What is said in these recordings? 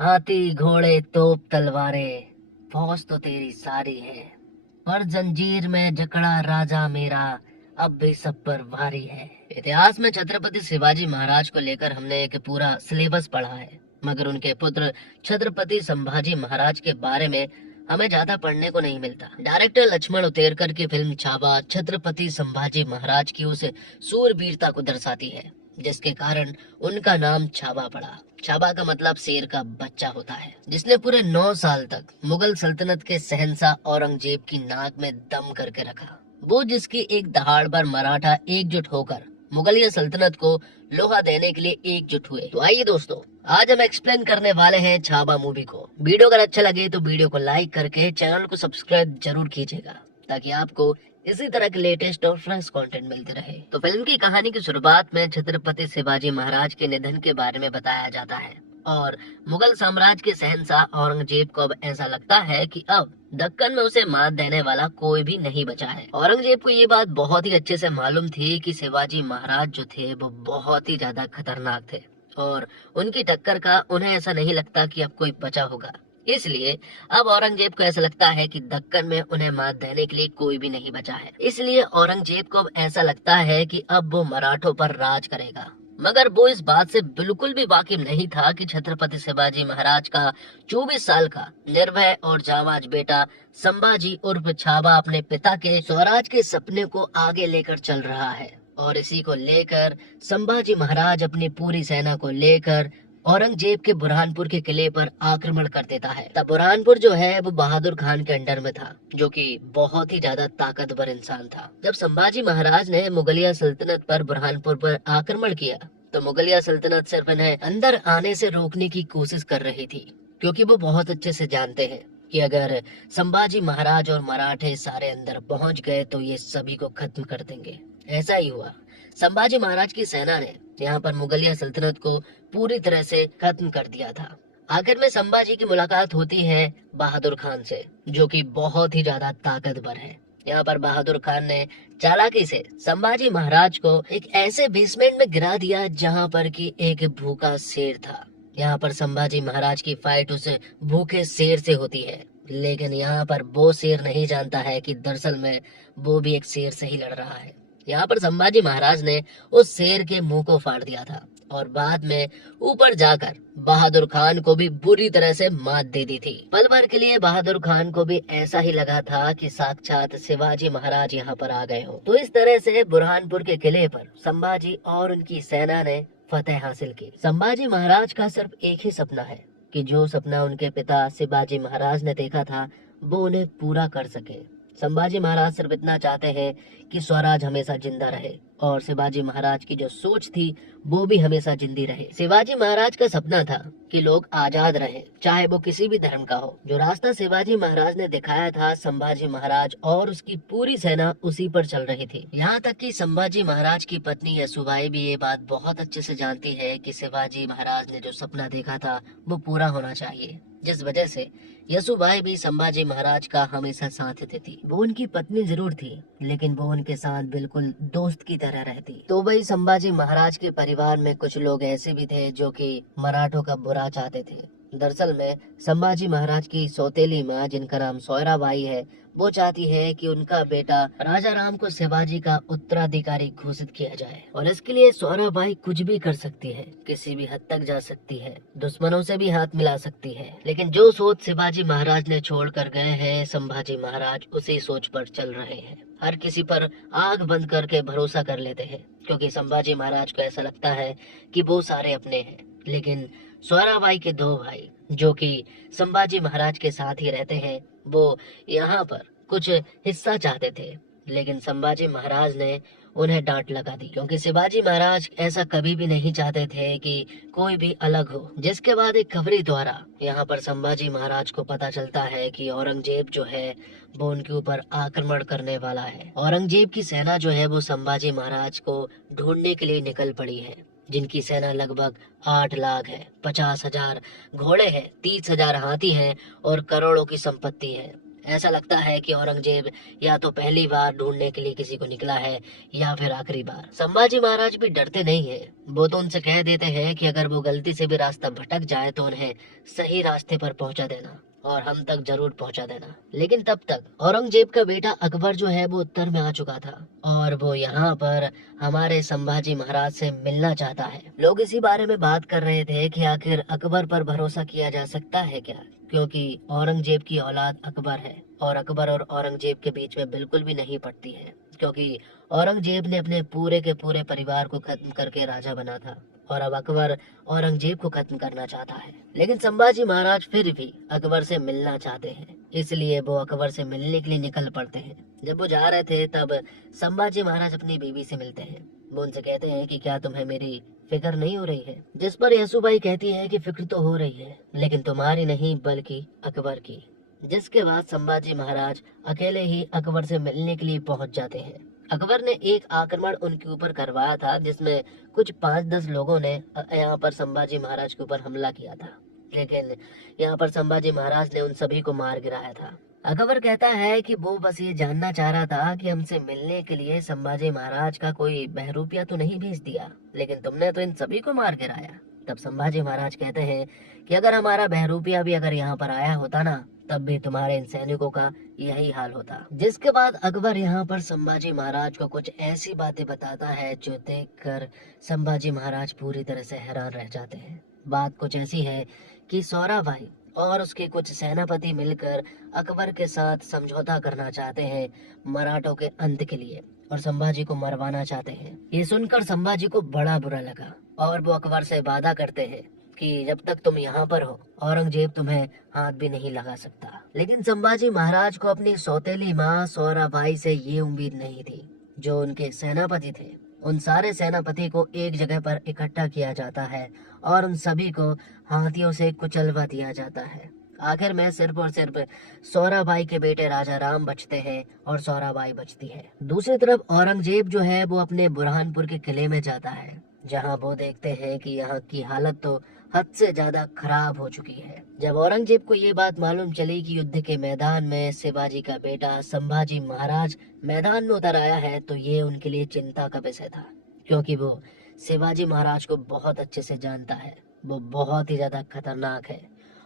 हाथी घोड़े तोप तलवारें, फौज तो तेरी सारी है, पर जंजीर में जकड़ा राजा मेरा अब भी सब पर भारी है। इतिहास में छत्रपति शिवाजी महाराज को लेकर हमने एक पूरा सिलेबस पढ़ा है, मगर उनके पुत्र छत्रपति संभाजी महाराज के बारे में हमें ज्यादा पढ़ने को नहीं मिलता। डायरेक्टर लक्ष्मण उतेरकर की फिल्म छावा छत्रपति संभाजी महाराज की उस सूरवीरता को दर्शाती है, जिसके कारण उनका नाम छावा पड़ा। छावा का मतलब शेर का बच्चा होता है, जिसने पूरे 9 साल तक मुगल सल्तनत के शहंशाह औरंगजेब की नाक में दम करके रखा। वो जिसकी एक दहाड़ पर मराठा एकजुट होकर मुगलिया सल्तनत को लोहा देने के लिए एकजुट हुए। तो आइए दोस्तों, आज हम एक्सप्लेन करने वाले हैं छावा मूवी को। वीडियो अगर अच्छा लगे तो वीडियो को लाइक करके चैनल को सब्सक्राइब जरूर कीजिएगा, ताकि आपको इसी तरह के लेटेस्ट और फ्रेश कंटेंट मिलते रहे। तो फिल्म की कहानी की शुरुआत में छत्रपति शिवाजी महाराज के निधन के बारे में बताया जाता है और मुगल साम्राज्य के शहंशाह औरंगजेब को अब ऐसा लगता है कि अब दक्कन में उसे मात देने वाला कोई भी नहीं बचा है। औरंगजेब को ये बात बहुत ही अच्छे से मालूम थी कि शिवाजी महाराज जो थे वो बहुत ही ज्यादा खतरनाक थे और उनकी टक्कर का उन्हें ऐसा नहीं लगता कि अब कोई बचा होगा। इसलिए अब औरंगजेब को ऐसा लगता है कि दक्कन में उन्हें मात देने के लिए कोई भी नहीं बचा है। इसलिए औरंगजेब को अब ऐसा लगता है कि अब वो मराठों पर राज करेगा, मगर वो इस बात से बिल्कुल भी वाकिफ नहीं था कि छत्रपति शिवाजी महाराज का 24 साल का निर्भय और जाबाज बेटा संभाजी उर्फ छावा अपने पिता के स्वराज के सपने को आगे लेकर चल रहा है। और इसी को लेकर संभाजी महाराज अपनी पूरी सेना को लेकर औरंगजेब के बुरहानपुर के किले पर आक्रमण कर देता है। तब बुरहानपुर जो है वो बहादुर खान के अंडर में था, जो कि बहुत ही ज्यादा ताकतवर इंसान था। जब संभाजी महाराज ने मुगलिया सल्तनत पर बुरहानपुर पर आक्रमण किया तो मुगलिया सल्तनत सिर्फ इन्हें अंदर आने से रोकने की कोशिश कर रही थी, क्योंकि वो बहुत अच्छे से जानते हैं कि अगर संभाजी महाराज और मराठे सारे अंदर पहुंच गए तो ये सभी को खत्म कर देंगे। ऐसा ही हुआ। संभाजी महाराज की सेना ने यहाँ पर मुगलिया सल्तनत को पूरी तरह से खत्म कर दिया था। आखिर में संभाजी की मुलाकात होती है बहादुर खान से, जो कि बहुत ही ज्यादा ताकतवर है। यहाँ पर बहादुर खान ने चालाकी से संभाजी महाराज को एक ऐसे बेसमेंट में गिरा दिया जहाँ पर कि एक भूखा शेर था। यहाँ पर संभाजी महाराज की फाइट उस भूखे शेर से होती है, लेकिन यहाँ पर वो शेर नहीं जानता है कि दरअसल में वो भी एक शेर से ही लड़ रहा है। यहाँ पर संभाजी महाराज ने उस शेर के मुंह को फाड़ दिया था और बाद में ऊपर जाकर बहादुर खान को भी बुरी तरह से मात दे दी थी। पल भर के लिए बहादुर खान को भी ऐसा ही लगा था कि साक्षात शिवाजी महाराज यहाँ पर आ गए हो। तो इस तरह से बुरहानपुर के किले पर संभाजी और उनकी सेना ने फतेह हासिल की। संभाजी महाराज का सिर्फ एक ही सपना है कि जो सपना उनके पिता शिवाजी महाराज ने देखा था वो उन्हें पूरा कर सके। संभाजी महाराज सिर्फ इतना चाहते हैं कि स्वराज हमेशा जिंदा रहे और शिवाजी महाराज की जो सोच थी वो भी हमेशा जिंदी रहे। शिवाजी महाराज का सपना था कि लोग आजाद रहें, चाहे वो किसी भी धर्म का हो। जो रास्ता शिवाजी महाराज ने दिखाया था, संभाजी महाराज और उसकी पूरी सेना उसी पर चल रही थी। यहाँ तक कि संभाजी महाराज की पत्नी यशोबाई भी ये बात बहुत अच्छे से जानती है कि शिवाजी महाराज ने जो सपना देखा था वो पूरा होना चाहिए, जिस वजह से यशोबाई भी संभाजी महाराज का हमेशा साथ देती। वो उनकी पत्नी जरूर थी, लेकिन वो उनके साथ बिल्कुल दोस्त की तरह रहती। तो वही संभाजी महाराज के परिवार में कुछ लोग ऐसे भी थे जो कि मराठों का बुरा चाहते थे। दरअसल में संभाजी महाराज की सौतेली माँ, जिनका नाम सोयराबाई है, वो चाहती है कि उनका बेटा राजा राम को शिवाजी का उत्तराधिकारी घोषित किया जाए और इसके लिए सोयराबाई कुछ भी कर सकती है, किसी भी हद तक जा सकती है, दुश्मनों से भी हाथ मिला सकती है। लेकिन जो सोच शिवाजी महाराज ने छोड़ कर गए हैं, संभाजी महाराज उसी सोच पर चल रहे हैं। हर किसी पर आंख बंद करके भरोसा कर लेते हैं, क्योंकि संभाजी महाराज को ऐसा लगता है कि वो सारे अपने हैं। लेकिन सोयराबाई के 2 भाई जो कि संभाजी महाराज के साथ ही रहते हैं, वो यहाँ पर कुछ हिस्सा चाहते थे, लेकिन संभाजी महाराज ने उन्हें डांट लगा दी, क्योंकि शिवाजी महाराज ऐसा कभी भी नहीं चाहते थे कि कोई भी अलग हो। जिसके बाद एक खबरी द्वारा यहाँ पर संभाजी महाराज को पता चलता है कि औरंगजेब जो है वो उनके ऊपर आक्रमण करने वाला है। औरंगजेब की सेना जो है वो संभाजी महाराज को ढूंढने के लिए निकल पड़ी है, जिनकी सेना लगभग 8 लाख है, 50,000 घोड़े हैं, 30,000 हाथी हैं और करोड़ों की संपत्ति है। ऐसा लगता है कि औरंगजेब या तो पहली बार ढूंढने के लिए किसी को निकला है या फिर आखिरी बार। संभाजी महाराज भी डरते नहीं है, वो तो उनसे कह देते हैं कि अगर वो गलती से भी रास्ता भटक जाए तो उन्हें सही रास्ते पर पहुंचा देना और हम तक जरूर पहुंचा देना। लेकिन तब तक औरंगजेब का बेटा अकबर जो है वो उत्तर में आ चुका था और वो यहाँ पर हमारे संभाजी महाराज से मिलना चाहता है। लोग इसी बारे में बात कर रहे थे कि आखिर अकबर पर भरोसा किया जा सकता है क्या, क्योंकि औरंगजेब की औलाद अकबर है और अकबर और औरंगजेब के बीच में बिल्कुल भी नहीं पड़ती है, क्योंकि औरंगजेब ने अपने पूरे के पूरे परिवार को खत्म करके राजा बना था और अब अकबर औरंगजेब को खत्म करना चाहता है। लेकिन संभाजी महाराज फिर भी अकबर से मिलना चाहते हैं, इसलिए वो अकबर से मिलने के लिए निकल पड़ते हैं। जब वो जा रहे थे तब संभाजी महाराज अपनी बीवी से मिलते हैं। वो उनसे कहते हैं कि क्या तुम्हें मेरी फिक्र नहीं हो रही है? जिस पर यसुबाई कहती है कि फिक्र तो हो रही है, लेकिन तुम्हारी नहीं बल्कि अकबर की। जिसके बाद संभाजी महाराज अकेले ही अकबर से मिलने के लिए पहुंच जाते हैं। अकबर ने एक आक्रमण उनके ऊपर करवाया था जिसमें कुछ 5-10 लोगों ने यहाँ पर संभाजी महाराज के ऊपर हमला किया था, लेकिन यहाँ पर संभाजी महाराज ने उन सभी को मार गिराया था। अकबर कहता है कि वो बस ये जानना चाह रहा था कि हमसे मिलने के लिए संभाजी महाराज का कोई बहरूपिया तो नहीं भेज दिया, लेकिन तुमने तो इन सभी को मार गिराया। तब संभाजी महाराज कहते हैं कि अगर हमारा बहरूपिया भी अगर यहाँ पर आया होता ना, तब भी तुम्हारे इन सैनिकों का यही हाल होता। जिसके बाद अकबर यहाँ पर संभाजी महाराज को कुछ ऐसी बातें बताता है जो देखकर संभाजी महाराज पूरी तरह से हैरान रह जाते हैं। बात कुछ ऐसी है कि सौराभाई और उसके कुछ सेनापति मिलकर अकबर के साथ समझौता करना चाहते हैं मराठों के अंत के लिए और संभाजी को मरवाना चाहते हैं। ये सुनकर संभाजी को बड़ा बुरा लगा और वो अकबर से वादा करते हैं कि जब तक तुम यहाँ पर हो औरंगजेब तुम्हें हाथ भी नहीं लगा सकता। लेकिन संभाजी महाराज को अपनी सौतेली माँ सौराबाई से ये उम्मीद नहीं थी। जो उनके सेनापति थे उन सारे सेनापति को एक जगह पर इकट्ठा किया जाता है और उन सभी को हाथियों से कुचलवा दिया जाता है। आखिर में सिर्फ और सिर्फ सौराबाई के बेटे राजा राम बचते हैं और सौराबाई बचती है। दूसरी तरफ औरंगजेब जो है वो अपने बुरहानपुर के किले में जाता है, जहां वो देखते हैं कि यहाँ की हालत तो हद से ज्यादा खराब हो चुकी है। जब औरंगजेब को ये बात मालूम चली कि युद्ध के मैदान में शिवाजी का बेटा संभाजी महाराज मैदान में उतर आया है, तो ये उनके लिए चिंता का विषय था, क्योंकि वो शिवाजी महाराज को बहुत अच्छे से जानता है। वो बहुत ही ज्यादा खतरनाक है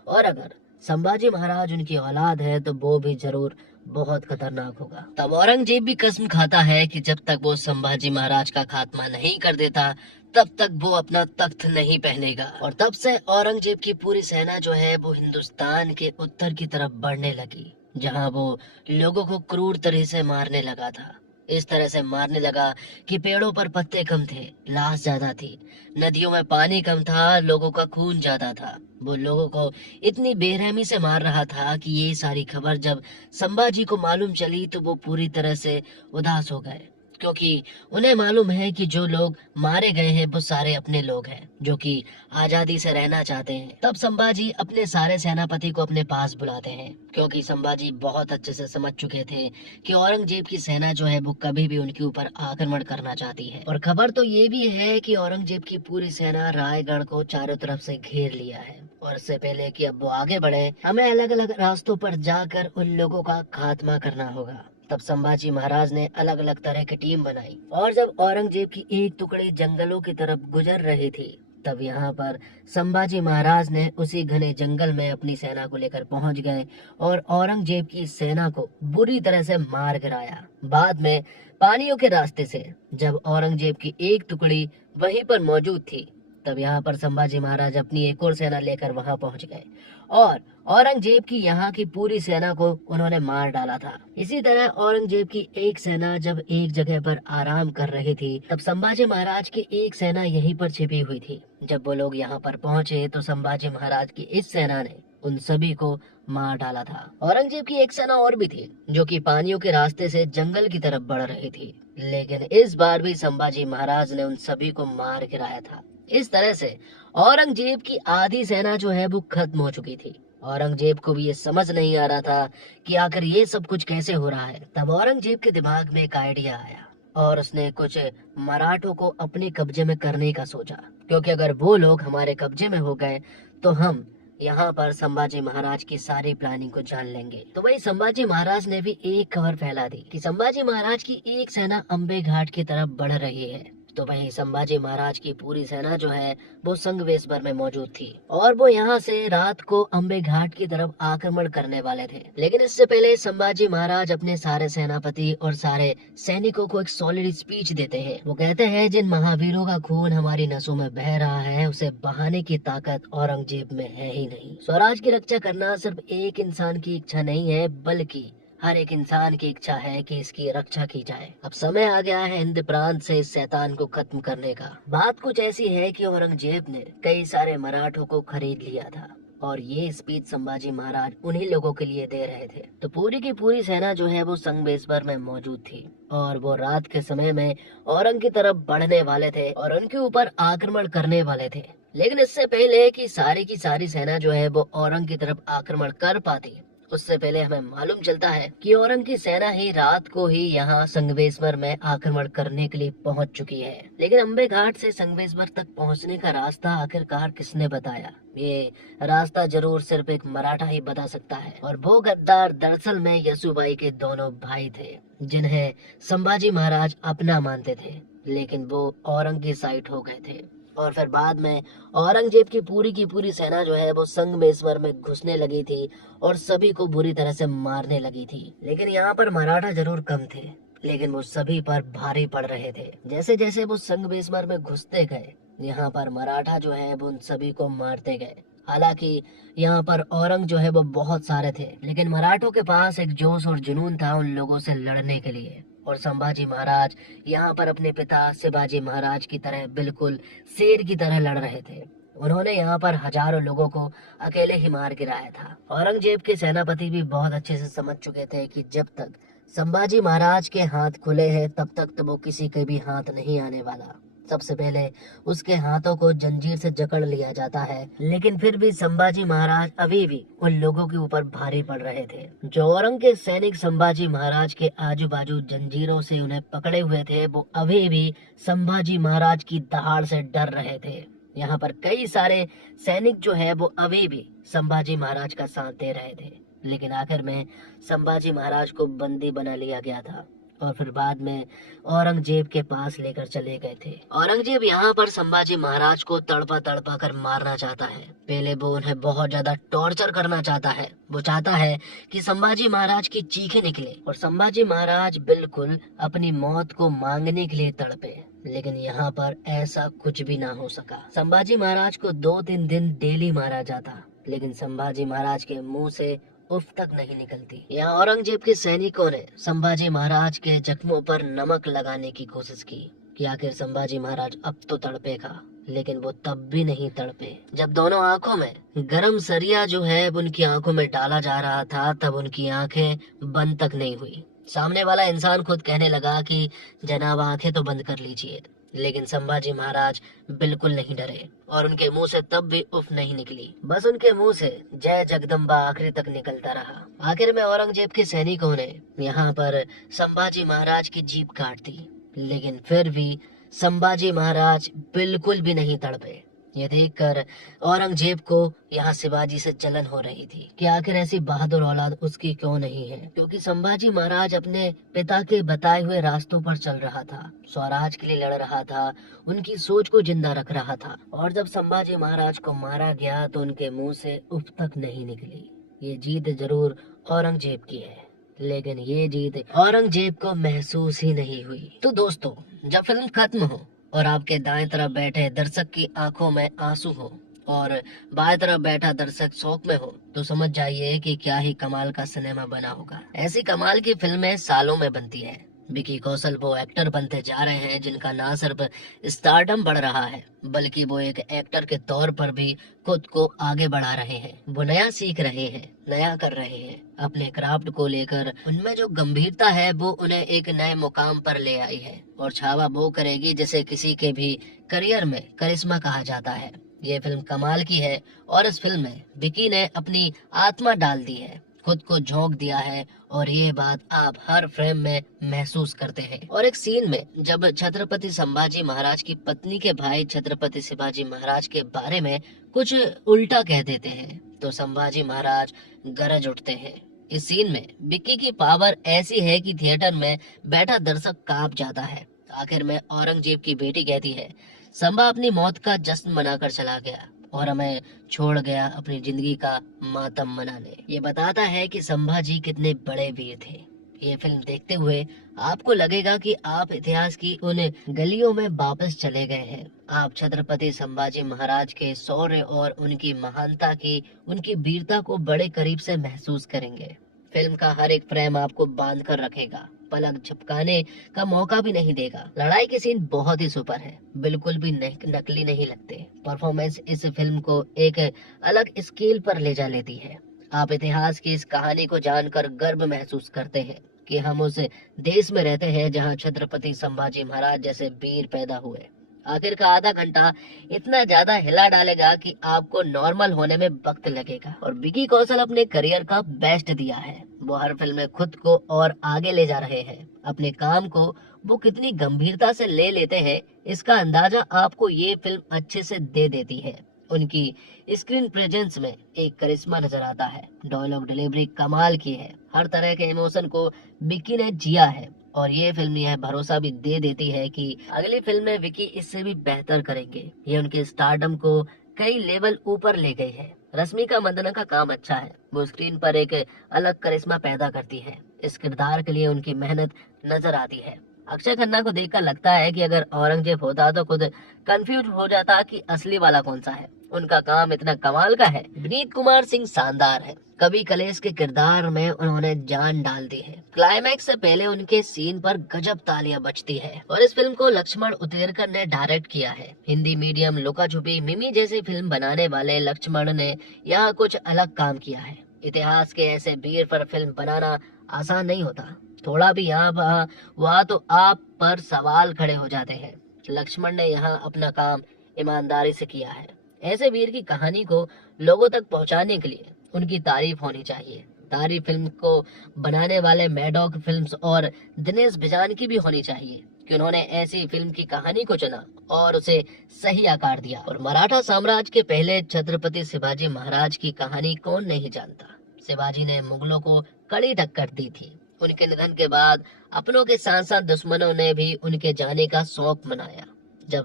और अगर संभाजी महाराज उनकी औलाद है तो वो भी जरूर बहुत खतरनाक होगा। तब औरंगजेब भी कसम खाता है कि जब तक वो संभाजी महाराज का खात्मा नहीं कर देता तब तक वो अपना तख्त नहीं पहनेगा। और तब से औरंगजेब की पूरी सेना जो है वो हिंदुस्तान के उत्तर की तरफ बढ़ने लगी, जहां वो लोगों को क्रूर तरह से मारने लगा था। इस तरह से मारने लगा कि पेड़ों पर पत्ते कम थे, लाश ज्यादा थी, नदियों में पानी कम था, लोगों का खून ज्यादा था। वो लोगों को इतनी बेरहमी से मार रहा था कि ये सारी खबर जब संभाजी को मालूम चली तो वो पूरी तरह से उदास हो गए, क्योंकि उन्हें मालूम है कि जो लोग मारे गए हैं वो सारे अपने लोग हैं जो कि आजादी से रहना चाहते हैं। तब संभाजी अपने सारे सेनापति को अपने पास बुलाते हैं, क्योंकि संभाजी बहुत अच्छे से समझ चुके थे कि औरंगजेब की सेना जो है वो कभी भी उनके ऊपर आक्रमण करना चाहती है। और खबर तो ये भी है कि औरंगजेब की पूरी सेना रायगढ़ को चारों तरफ से घेर लिया है और इससे पहले कि अब वो आगे बढ़े हमें अलग अलग रास्तों पर जाकर उन लोगों का खात्मा करना होगा। तब संभाजी महाराज ने अलग अलग तरह की टीम बनाई और जब औरंगजेब की एक टुकड़ी जंगलों की तरफ गुजर रही थी तब यहाँ पर संभाजी महाराज ने उसी घने जंगल में अपनी सेना को लेकर पहुंच गए और औरंगजेब की सेना को बुरी तरह से मार गिराया। बाद में पानियों के रास्ते से जब औरंगजेब की एक टुकड़ी वहीं पर मौजूद थी तब यहाँ पर संभाजी महाराज अपनी एक और सेना लेकर वहां पहुंच गए और औरंगजेब की यहाँ की पूरी सेना को उन्होंने मार डाला था। इसी तरह औरंगजेब की एक सेना जब एक जगह पर आराम कर रही थी तब संभाजी महाराज की एक सेना यहीं पर छिपी हुई थी। जब वो लोग यहाँ पर पहुंचे तो संभाजी महाराज की इस सेना ने उन सभी को मार डाला था। औरंगजेब की एक सेना और भी थी जो कि पानियों के रास्ते से जंगल की तरफ बढ़ रही थी, लेकिन इस बार भी संभाजी महाराज ने उन सभी को मार गिराया था। इस तरह से औरंगजेब की आधी सेना जो है वो खत्म हो चुकी थी। औरंगजेब को भी ये समझ नहीं आ रहा था कि आखिर ये सब कुछ कैसे हो रहा है। तब औरंगजेब के दिमाग में एक आइडिया आया और उसने कुछ मराठों को अपने कब्जे में करने का सोचा, क्योंकि अगर वो लोग हमारे कब्जे में हो गए तो हम यहाँ पर संभाजी महाराज की सारी प्लानिंग को जान लेंगे। तो वही संभाजी महाराज ने भी एक खबर फैला दी कि संभाजी महाराज की एक सेना अंबे घाट की तरफ बढ़ रही है। तो वही संभाजी महाराज की पूरी सेना जो है वो संगमेश्वर में मौजूद थी और वो यहाँ से रात को अंबे घाट की तरफ आक्रमण करने वाले थे। लेकिन इससे पहले संभाजी महाराज अपने सारे सेनापति और सारे सैनिकों को एक सॉलिड स्पीच देते हैं। वो कहते हैं, जिन महावीरों का खून हमारी नसों में बह रहा है उसे बहाने की ताकत औरंगजेब में है ही नहीं। स्वराज की रक्षा करना सिर्फ एक इंसान की इच्छा नहीं है, बल्कि हर एक इंसान की इच्छा है कि इसकी रक्षा की जाए। अब समय आ गया है हिंद प्रांत से इस शैतान को खत्म करने का। बात कुछ ऐसी है कि औरंगजेब ने कई सारे मराठों को खरीद लिया था और ये स्पीच संभाजी महाराज उन्हीं लोगों के लिए दे रहे थे। तो पूरी की पूरी सेना जो है वो संगमेश्वर में मौजूद थी और वो रात के समय में औरंग की तरफ बढ़ने वाले थे और उनके ऊपर आक्रमण करने वाले थे। लेकिन इससे पहले कि सारी की सारी सेना जो है वो औरंग की तरफ आक्रमण कर पाती, उससे पहले हमें मालूम चलता है कि औरंग की सेना ही रात को ही यहाँ संगमेश्वर में आक्रमण करने के लिए पहुंच चुकी है। लेकिन अंबे घाट से संगमेश्वर तक पहुंचने का रास्ता आखिरकार किसने बताया? ये रास्ता जरूर सिर्फ एक मराठा ही बता सकता है और वो गद्दार दरअसल में यसुबाई के दोनों भाई थे, जिन्हें संभाजी महाराज अपना मानते थे, लेकिन वो औरंग की साइड हो गए थे। और फिर बाद में औरंगजेब की पूरी सेना जो है वो संगमेश्वर में घुसने लगी थी और सभी को बुरी तरह से मारने लगी थी। लेकिन यहाँ पर मराठा जरूर कम थे, लेकिन वो सभी पर भारी पड़ रहे थे। जैसे जैसे वो संगमेश्वर में घुसते गए, यहाँ पर मराठा जो है वो उन सभी को मारते गए। हालांकि यहाँ पर औरंग जो है वो बहुत सारे थे, लेकिन मराठों के पास एक जोश और जुनून था उन लोगों से लड़ने के लिए। और संभाजी महाराज यहाँ पर अपने पिता शिवाजी महाराज की तरह बिल्कुल शेर की तरह लड़ रहे थे। उन्होंने यहाँ पर हजारों लोगों को अकेले ही मार गिराया था। औरंगजेब के सेनापति भी बहुत अच्छे से समझ चुके थे कि जब तक संभाजी महाराज के हाथ खुले हैं तब तक तो वो किसी के भी हाथ नहीं आने वाला। सबसे पहले उसके हाथों को जंजीर से जकड़ लिया जाता है, लेकिन फिर भी संभाजी महाराज अभी भी उन लोगों के ऊपर भारी पड़ रहे थे। जो औरंग के सैनिक संभाजी महाराज के आजू बाजू जंजीरों से उन्हें पकड़े हुए थे, वो अभी भी संभाजी महाराज की दहाड़ से डर रहे थे। यहाँ पर कई सारे सैनिक जो है वो अभी भी संभाजी महाराज का साथ दे रहे थे, लेकिन आखिर में संभाजी महाराज को बंदी बना लिया गया था और फिर बाद में औरंगजेब के पास लेकर चले गए थे। औरंगजेब यहाँ पर संभाजी महाराज को तड़पा तड़पा कर मारना चाहता है। पहले वो उन्हें बहुत ज्यादा टॉर्चर करना चाहता है। वो चाहता है कि संभाजी महाराज की चीखें निकले और संभाजी महाराज बिल्कुल अपनी मौत को मांगने के लिए तड़पे। लेकिन यहाँ पर ऐसा कुछ भी ना हो सका। संभाजी महाराज को 2-3 दिन डेली मारा जाता, लेकिन संभाजी महाराज के मुंह से उफ तक नहीं निकलती। यहाँ औरंगजेब के सैनिकों ने संभाजी महाराज के जख्मों पर नमक लगाने की कोशिश की कि आखिर संभाजी महाराज अब तो तड़पेगा, लेकिन वो तब भी नहीं तड़पे। जब दोनों आंखों में गरम सरिया जो है उनकी आंखों में डाला जा रहा था, तब उनकी आंखें बंद तक नहीं हुई। सामने वाला इंसान खुद कहने लगा कि जनाब आंखें तो बंद कर लीजिए, लेकिन संभाजी महाराज बिल्कुल नहीं डरे और उनके मुंह से तब भी उफ नहीं निकली। बस उनके मुंह से जय जगदम्बा आखिरी तक निकलता रहा। आखिर में औरंगजेब के सैनिकों ने यहाँ पर संभाजी महाराज की जीभ काट दी, लेकिन फिर भी संभाजी महाराज बिल्कुल भी नहीं तड़पे। ये देखकर औरंगजेब को यहाँ शिवाजी से जलन हो रही थी कि आखिर ऐसी बहादुर औलाद उसकी क्यों नहीं है, क्योंकि संभाजी महाराज अपने पिता के बताए हुए रास्तों पर चल रहा था, स्वराज के लिए लड़ रहा था, उनकी सोच को जिंदा रख रहा था। और जब संभाजी महाराज को मारा गया तो उनके मुंह से उफ तक नहीं निकली। ये जीत जरूर औरंगजेब की है, लेकिन ये जीत औरंगजेब को महसूस ही नहीं हुई। तो दोस्तों, जब फिल्म खत्म हो और आपके दाएं तरफ बैठे दर्शक की आंखों में आंसू हो और बाएं तरफ बैठा दर्शक शौक में हो, तो समझ जाइए कि क्या ही कमाल का सिनेमा बना होगा। ऐसी कमाल की फिल्में सालों में बनती है। विकी कौशल वो एक्टर बनते जा रहे हैं जिनका ना सिर्फ स्टारडम बढ़ रहा है, बल्कि वो एक एक्टर के तौर पर भी खुद को आगे बढ़ा रहे हैं। वो नया सीख रहे हैं, नया कर रहे हैं। अपने क्राफ्ट को लेकर उनमें जो गंभीरता है वो उन्हें एक नए मुकाम पर ले आई है और छावा वो करेगी जिसे किसी के भी करियर में करिश्मा कहा जाता है। ये फिल्म कमाल की है और इस फिल्म में विकी ने अपनी आत्मा डाल दी है, खुद को झोंक दिया है और ये बात आप हर फ्रेम में महसूस करते हैं। और एक सीन में जब छत्रपति संभाजी महाराज की पत्नी के भाई छत्रपति शिवाजी महाराज के बारे में कुछ उल्टा कह देते हैं, तो संभाजी महाराज गरज उठते हैं। इस सीन में विक्की की पावर ऐसी है कि थिएटर में बैठा दर्शक कांप जाता है। आखिर में औरंगजेब की बेटी कहती है, संभा अपनी मौत का जश्न मनाकर चला गया और हमें छोड़ गया अपनी जिंदगी का मातम मनाने। ये बताता है कि संभाजी कितने बड़े वीर थे। ये फिल्म देखते हुए आपको लगेगा कि आप इतिहास की उन गलियों में वापस चले गए हैं। आप छत्रपति संभाजी महाराज के शौर्य और उनकी महानता की, उनकी वीरता को बड़े करीब से महसूस करेंगे। फिल्म का हर एक फ्रेम आपको बांध कर रखेगा, पलक झपकाने का मौका भी नहीं देगा। लड़ाई के सीन बहुत ही सुपर है, बिल्कुल भी नकली नहीं लगते। परफॉर्मेंस इस फिल्म को एक अलग स्केल पर ले जा लेती है। आप इतिहास की इस कहानी को जानकर गर्व महसूस करते हैं कि हम उस देश में रहते हैं जहां छत्रपति संभाजी महाराज जैसे वीर पैदा हुए। आखिर का आधा घंटा इतना ज्यादा हिला डालेगा कि आपको नॉर्मल होने में वक्त लगेगा। और विकी कौशल अपने करियर का बेस्ट दिया है। वो हर फिल्म में खुद को और आगे ले जा रहे हैं। अपने काम को वो कितनी गंभीरता से ले लेते हैं, इसका अंदाजा आपको ये फिल्म अच्छे से दे देती है। उनकी स्क्रीन प्रेजेंस में एक करिश्मा नजर आता है। डायलॉग डिलीवरी कमाल की है। हर तरह के इमोशन को विकी ने जिया है और ये फिल्म यह भरोसा भी दे देती है कि अगली फिल्म में विकी इससे भी बेहतर करेंगे। ये उनके स्टारडम को कई लेवल ऊपर ले गई है। रश्मिका मंदाना का काम अच्छा है, वो स्क्रीन पर एक अलग करिश्मा पैदा करती है। इस किरदार के लिए उनकी मेहनत नजर आती है। अक्षय खन्ना को देखकर लगता है कि अगर औरंगजेब होता तो खुद कंफ्यूज हो जाता कि असली वाला कौन सा है। उनका काम इतना कमाल का है। विनीत कुमार सिंह शानदार है। कवि कलेश के किरदार में उन्होंने जान डाल दी है। क्लाइमैक्स से पहले उनके सीन पर गजब तालियां बजती है। और इस फिल्म को लक्ष्मण उतेरकर ने डायरेक्ट किया है। हिंदी मीडियम, लुका छुपी, मिमी जैसी फिल्म बनाने वाले लक्ष्मण ने यहाँ कुछ अलग काम किया है। इतिहास के ऐसे वीर पर फिल्म बनाना आसान नहीं होता। थोड़ा भी यहाँ वहाँ तो आप पर सवाल खड़े हो जाते हैं। लक्ष्मण ने यहाँ अपना काम ईमानदारी से किया है। ऐसे वीर की कहानी को लोगों तक पहुंचाने के लिए उनकी तारीफ होनी चाहिए। तारीफ फिल्म को बनाने वाले मैडॉक फिल्म्स और दिनेश बिजान की भी होनी चाहिए कि उन्होंने ऐसी फिल्म की कहानी को चुना और उसे सही आकार दिया। और मराठा साम्राज्य के पहले छत्रपति शिवाजी महाराज की कहानी कौन नहीं जानता। शिवाजी ने मुगलों को कड़ी टक्कर दी थी। उनके निधन के बाद अपनों के साथ साथ दुश्मनों ने भी उनके जाने का शौक मनाया। जब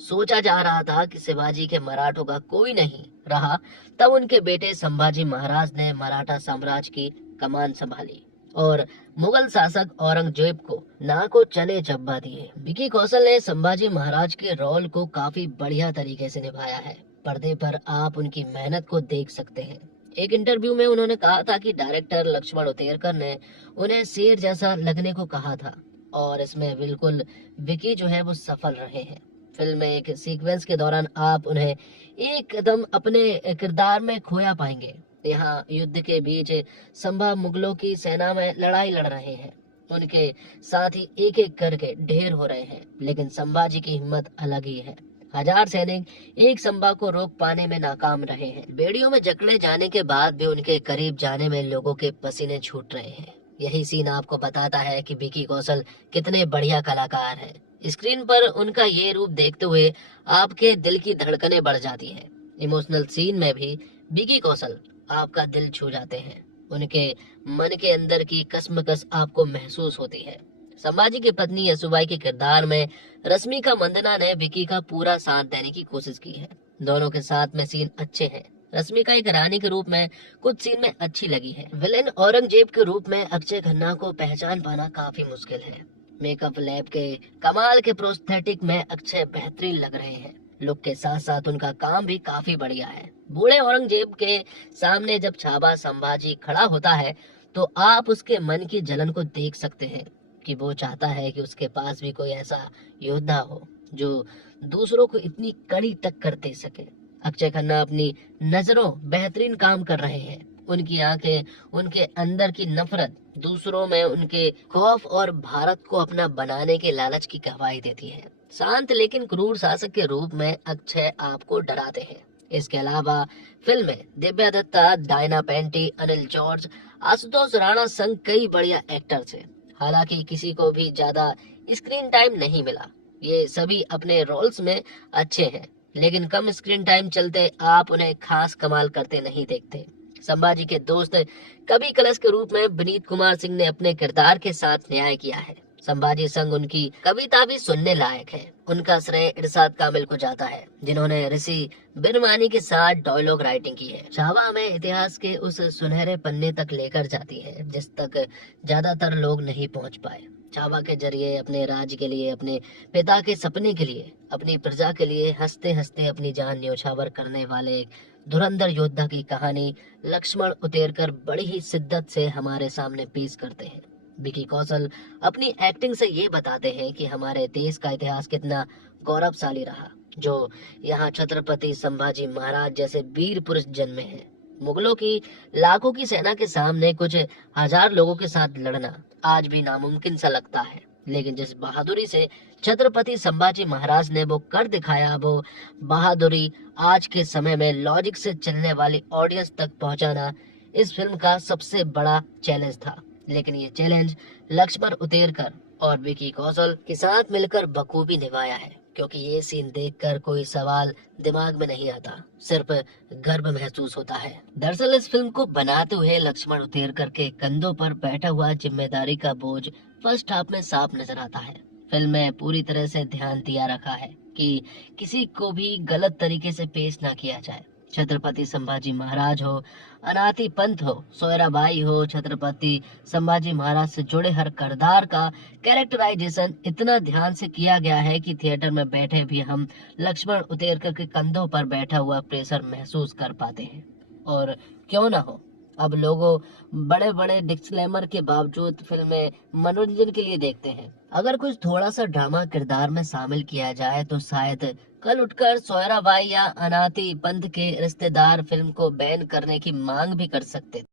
सोचा जा रहा था कि शिवाजी के मराठों का कोई नहीं रहा, तब उनके बेटे संभाजी महाराज ने मराठा साम्राज्य की कमान संभाली और मुगल शासक औरंगजेब को नाको चने चब्बा दिए। विकी कौशल ने संभाजी महाराज के रोल को काफी बढ़िया तरीके से निभाया है। पर्दे पर आप उनकी मेहनत को देख सकते हैं। एक इंटरव्यू में उन्होंने कहा था कि डायरेक्टर लक्ष्मण उतेरकर ने उन्हें शेर जैसा लगने को कहा था और इसमें बिल्कुल विकी जो है वो सफल रहे हैं। फिल्म में एक सीक्वेंस के दौरान आप उन्हें एकदम अपने किरदार में खोया पाएंगे। यहाँ युद्ध के बीच संभा मुगलों की सेना में लड़ाई लड़ रहे हैं। उनके साथ ही एक एक करके ढेर हो रहे हैं, लेकिन संभाजी की हिम्मत अलग ही है। 1000 सैनिक एक संभा को रोक पाने में नाकाम रहे हैं। बेड़ियों में जकड़े जाने के बाद भी उनके करीब जाने में लोगों के पसीने छूट रहे हैं। यही सीन आपको बताता है कि विकी कौशल कितने बढ़िया कलाकार हैं। स्क्रीन पर उनका ये रूप देखते हुए आपके दिल की धड़कनें बढ़ जाती हैं। इमोशनल सीन में भी विकी कौशल आपका दिल छू जाते हैं। उनके मन के अंदर की कश्मकश आपको महसूस होती है। संभाजी की पत्नी यसुबाई के किरदार में रश्मिका मंदाना ने विकी का पूरा साथ देने की कोशिश की है। दोनों के साथ में सीन अच्छे हैं। रश्मिका एक रानी के रूप में कुछ सीन में अच्छी लगी है। विलेन औरंगजेब के रूप में अक्षय खन्ना को पहचान पाना काफी मुश्किल है। मेकअप लैब के कमाल के प्रोस्थेटिक में अक्षय बेहतरीन लग रहे हैं। लुक के साथ साथ उनका काम भी काफी बढ़िया है। बूढ़े औरंगजेब के सामने जब छाबा संभाजी खड़ा होता है तो आप उसके मन की जलन को देख सकते हैं कि वो चाहता है कि उसके पास भी कोई ऐसा योद्धा हो जो दूसरों को इतनी कड़ी टक्कर दे सके। अक्षय खन्ना अपनी नजरों बेहतरीन काम कर रहे हैं। उनकी आंखें, उनके अंदर की नफरत दूसरों में उनके खौफ और भारत को अपना बनाने के लालच की गवाही देती है। शांत लेकिन क्रूर शासक के रूप में अक्षय आपको डराते हैं। इसके अलावा फिल्म में दिव्या दत्ता, डायना पेंटी, अनिल जॉर्ज, आशुतोष राणा संग कई बढ़िया एक्टर्स हैं। हालांकि किसी को भी ज्यादा स्क्रीन टाइम नहीं मिला। ये सभी अपने रोल्स में अच्छे हैं। लेकिन कम स्क्रीन टाइम चलते आप उन्हें खास कमाल करते नहीं देखते। संभाजी के दोस्त कवि कलश के रूप में विनीत कुमार सिंह ने अपने किरदार के साथ न्याय किया है। संभाजी संग उनकी कविता भी सुनने लायक है। उनका श्रेय इरशाद कामिल को जाता है, जिन्होंने ऋषि बिरमानी के साथ डायलॉग राइटिंग की है। छावा हमें इतिहास के उस सुनहरे पन्ने तक लेकर जाती है जिस तक ज्यादातर लोग नहीं पहुंच पाए। छावा के जरिए अपने राज्य के लिए, अपने पिता के सपने के लिए, अपनी प्रजा के लिए हंसते हंसते अपनी जान न्यौछावर करने वाले एक धुरंधर योद्धा की कहानी लक्ष्मण उतेरकर बड़ी ही शिद्दत से हमारे सामने पेश करते हैं। विकी कौशल अपनी एक्टिंग से ये बताते हैं कि हमारे देश का इतिहास कितना गौरवशाली रहा, जो यहाँ छत्रपति संभाजी महाराज जैसे वीर पुरुष जन्मे हैं। मुगलों की लाखों की सेना के सामने कुछ हजार लोगों के साथ लड़ना आज भी नामुमकिन सा लगता है, लेकिन जिस बहादुरी से छत्रपति संभाजी महाराज ने वो कर दिखाया, वो बहादुरी आज के समय में लॉजिक से चलने वाली ऑडियंस तक पहुंचाना इस फिल्म का सबसे बड़ा चैलेंज था। लेकिन ये चैलेंज लक्ष्मण उतेरकर और विकी कौशल के साथ मिलकर बखूबी निभाया है, क्योंकि ये सीन देखकर कोई सवाल दिमाग में नहीं आता, सिर्फ गर्व महसूस होता है। दरअसल इस फिल्म को बनाते हुए लक्ष्मण उतेरकर के कंधों पर बैठा हुआ जिम्मेदारी का बोझ फर्स्ट हाफ में साफ नजर आता है। फिल्म में पूरी तरह से ध्यान दिया रखा है कि किसी को भी गलत तरीके से पेश ना किया जाए। छत्रपति संभाजी महाराज हो, अनाथी पंथ हो, सोयराबाई हो, छत्रपति संभाजी महाराज से जुड़े हर किरदार का कैरेक्टराइजेशन इतना ध्यान से किया गया है कि थिएटर में बैठे भी हम लक्ष्मण उतेरकर के कंधों पर बैठा हुआ प्रेशर महसूस कर पाते हैं। और क्यों ना हो, अब लोगों बड़े बड़े डिस्क्लेमर के बावजूद फिल्में मनोरंजन के लिए देखते हैं। अगर कुछ थोड़ा सा ड्रामा किरदार में शामिल किया जाए तो शायद कल उठकर सोयराबाई या अनाथी पंथ के रिश्तेदार फिल्म को बैन करने की मांग भी कर सकते।